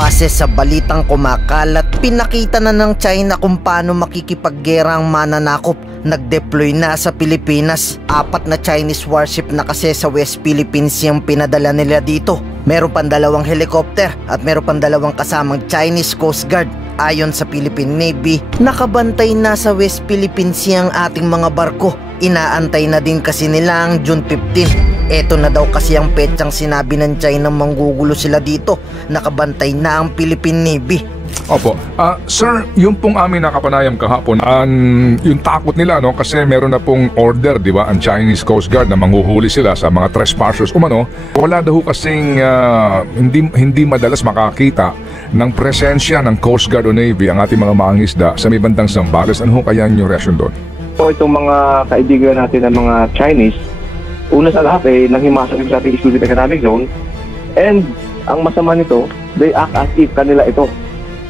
Base sa balitang kumakalat, pinakita na ng China kung paano makikipaggera ang mananakop. Nag-deploy na sa Pilipinas. 4 na Chinese warship na kasi sa West Philippines yung pinadala nila dito. Meron pang 2 helicopter at meron pang 2 kasamang Chinese Coast Guard. Ayon sa Philippine Navy, nakabantay na sa West Philippines yung ating mga barko. Inaantay na din kasi nila ang June 15. Eto na daw kasi ang petsang sinabi ng China manggugulo sila dito. Nakabantay na ang Philippine Navy. Opo. Sir, yung pong amin nakapanayam kahapon, yung takot nila, no? Kasi meron na pong order, di ba, ang Chinese Coast Guard na manghuhuli sila sa mga trespassers umano. Wala daw kasing hindi madalas makakita ng presensya ng Coast Guard o Navy ang ating mga mangingisda sa may bandang Zambales. Ano kaya yung reaction doon? So, itong mga kaibigan natin ng mga Chinese, una sa lahat nanghimasok sa ating exclusive economic zone, and ang masama nito, they act as if kanila ito.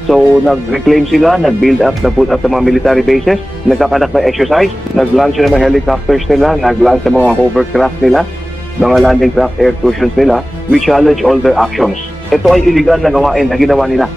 So, nag-reclaim sila, nag-build up, nag-put up ng mga military bases, nagkakanak ng exercise, nag-launch ng mga helicopters nila, nag-launch ng mga hovercraft nila, mga landing craft air cruisers nila. We challenge all their actions. Ito ay illegal na gawain na ginawa nila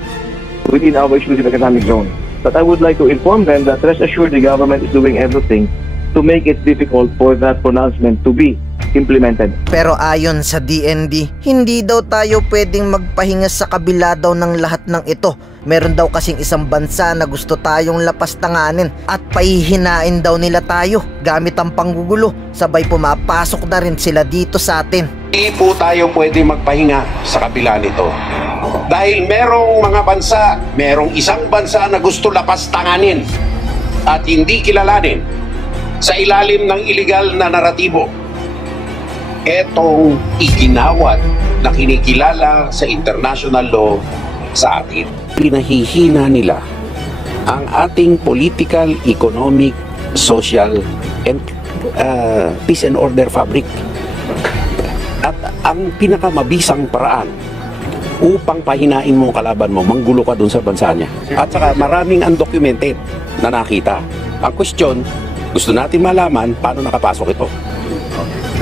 within our exclusive economic zone. But I would like to inform them that rest assured the government is doing everything to make it difficult for that pronouncement to be implemented. Pero ayon sa DND, hindi daw tayo pwedeng magpahinga sa kabila daw ng lahat ng ito. Meron daw kasing isang bansa na gusto tayong lapastanganin at pahihinain daw nila tayo gamit ang panggugulo. Sabay pumapasok na rin sila dito sa atin. Hindi po tayo pwede magpahinga sa kabila nito. Dahil merong mga bansa, merong isang bansa na gusto lapastanganin at hindi kilalanin sa ilalim ng iligal na naratibo. Etong iginawat na kinikilala sa international law sa atin. Pinahihina nila ang ating political, economic, social, and peace and order fabric. At ang pinakamabisang paraan upang pahinain mo kalaban mo, manggulo ka dun sa bansa niya. At saka maraming undocumented na nakita. Ang question, gusto natin malaman paano nakapasok ito.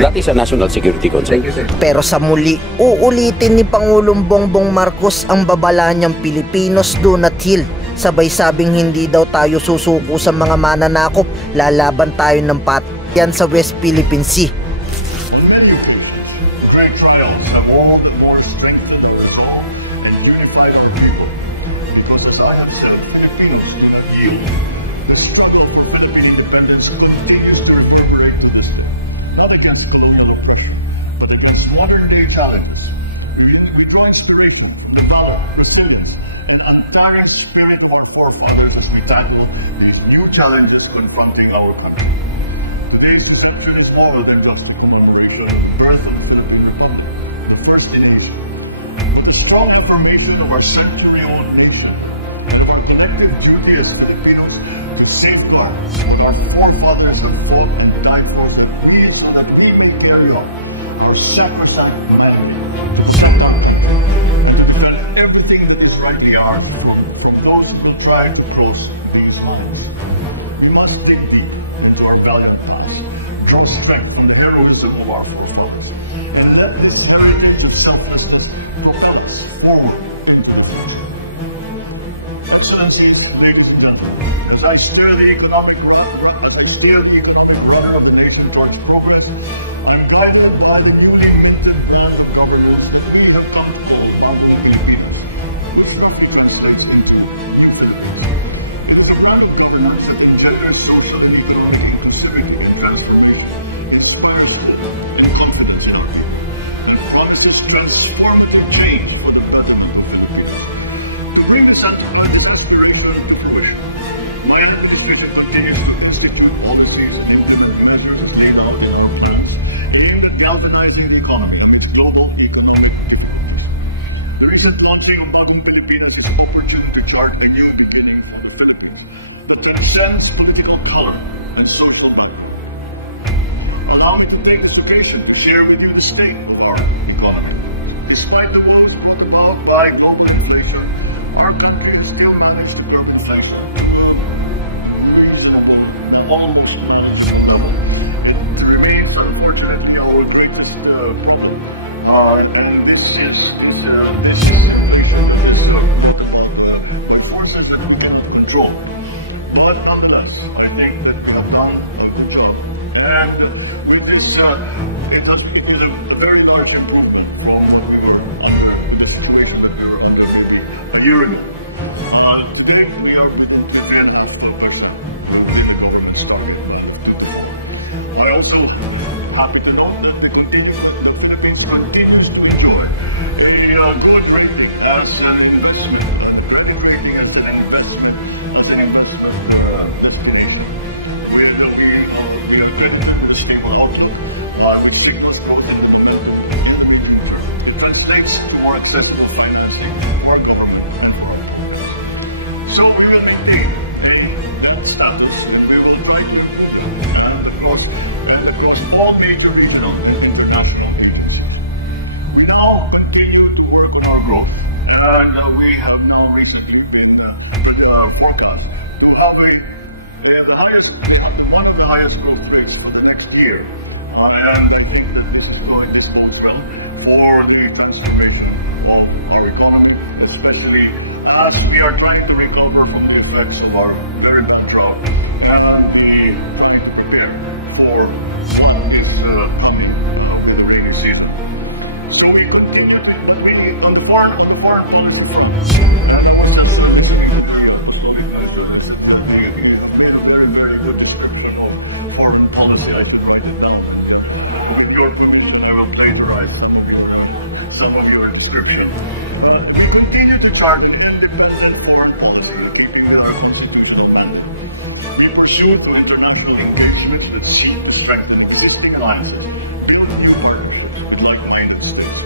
That is a national security concern. Pero sa muli, uulitin ni Pangulong Bongbong Marcos ang babala niyang Pilipinos do not heal. Sabay sabing hindi daw tayo susuko sa mga mananakop, lalaban tayo ng patiyan sa West Philippine Sea. Challenges confronting our country. Today's situation is smaller because the birth of the first generation. The strong foundation of our century-old nation. Our connected duty as Filipinos to safeguard our forefathers and all died for the creation that we can carry on our sacrosanct fidelity to someone. Everything is rising our those who try to close these lines. We must take heed to our valiant cause, draw strength from the heroism of our forefathers, and let this time to selflessness propel us forward. Excellencies, ladies and gentlemen, as I steer the economic brother of the nation towards progress, I am guided by the unity and plan of our Lord, we have done all of the Philippines. General social and civic transformation. The policies transformative change for the present. The previous administration is very good. Minor decisions of the constituent policies implemented measures to the economic terms, aimed at galvanizing the economy on its global economic influence. The recent launching of Northern Philippines is an opportunity to chart the new beginning of the Philippines. The sense of political power and social power. Allow me to make this occasion to share with you the state of our economy. Despite the woes involved by globalization, our country is still not its urban sector. All to remain unfortunate, the old greatest and this is year ago. Today we are defending the I also happy to know that the community is going to enjoy. Going for the last 7 investment, everything as an investment, so we're going to be making that status across all major regional and international fields. We now continue to work on our growth, and we have now recently been forecast to have the highest, one of the highest growth rates for the next year. And I think that this is going to be fulfilled for the transformation of our economy, especially as we are trying to recover from the effects of our current drought and we have been prepared for this winning season. So we continue to farm and what's that service very good description of foreign policy your position level plagiarized some of your description. Needed to target a different foreign policy keeping the constitution. We pursued international engagement with seek respect existing alliances in order to work in the United States.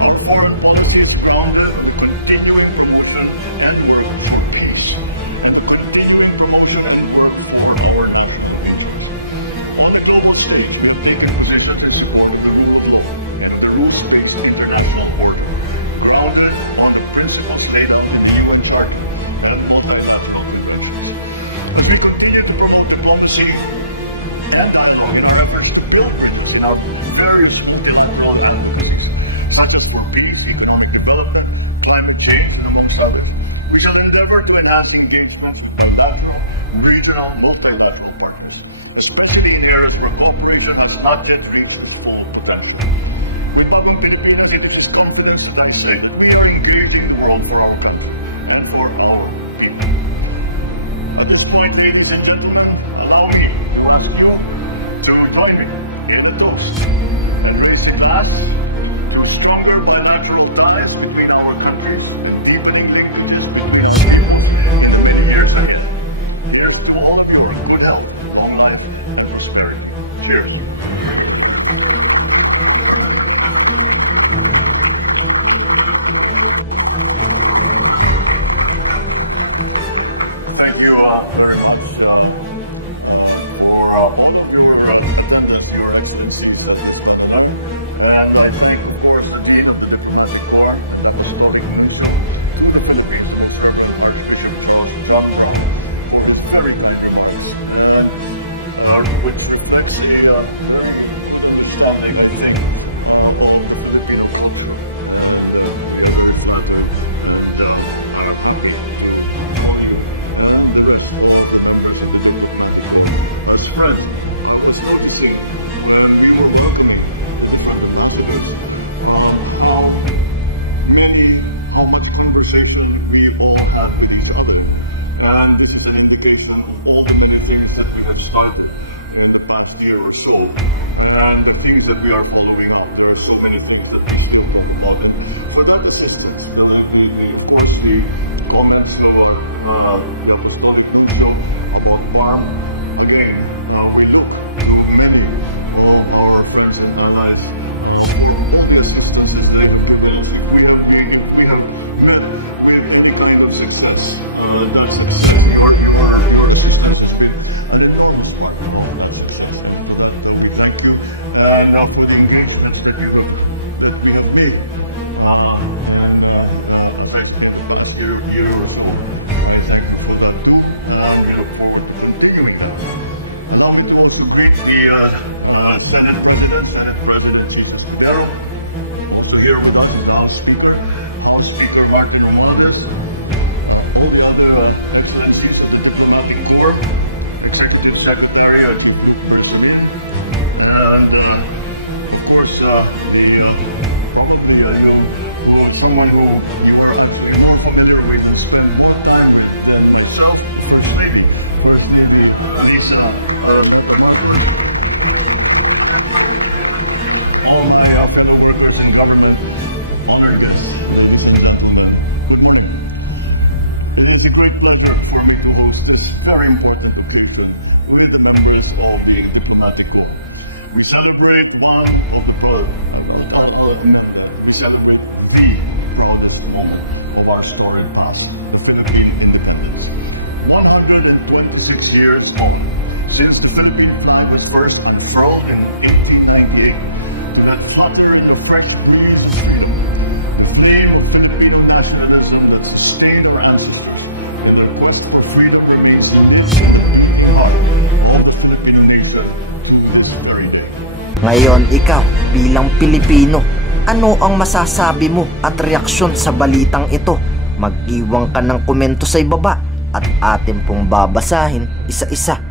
The foreign policy is founded on continuing promotion of network peace and continuing promotion and work for more national interests. All in all, what's saying in the position to support the rules-based international work founded on the principles laid out in the UN Charter and multinational relations. We continue to promote diplomacy and international development of various bilateral activities, such as for peace, economic development, climate change, and amongst others. We shall endeavor to enhance engagement with bilateral, regional, and multilateral partners, especially in areas where cooperation has not yet reached its full potential. We publicly state that it is confidence that I say that we are engaged in world development and for our people. At this point, ladies and gentlemen, allow me to ask you to join me in the toast. And we say that you're stronger than natural ties between our countries, even if it is between stable and between years ahead. Here's to all of your good health, homeland, and prosperity. Cheers. Thank you very much for your presence, Your Excellency. And I think, of course, that the diplomatic are supporting the country very, very much. Which let's see, something that they and this is an indication of all the things that we have started in the past year or so, and the things that we are following up. There are so many things that we still don't know. But that is it. Of course, the comments of farm, again, how we all our affairs and our lives, we have success. Now for the engagement that we have made, Senate Presidency, Carol, also here with us, Speaker, or Speaker back in others, both of the excellencies of his work, Executive Secretary, and of course, someone who you are familiar itself, all the way up and over within government. Awareness. It is a great pleasure for me to host this very important occasion with the members of the diplomatic corps. We celebrate one of we celebrate the moment of our story of Philippine independence. 126 years old since the Philippines was first thrown in 1819 and uttered the French Revolution. Today, the international assembly sustained an answer to the quest for freedom and peace of its God. The Indonesian very day. Ngayon ikaw bilang Pilipino, ano ang masasabi mo at reaksyon sa balitang ito? Mag-iwan ka ng komento sa ibaba at atin pong babasahin isa-isa.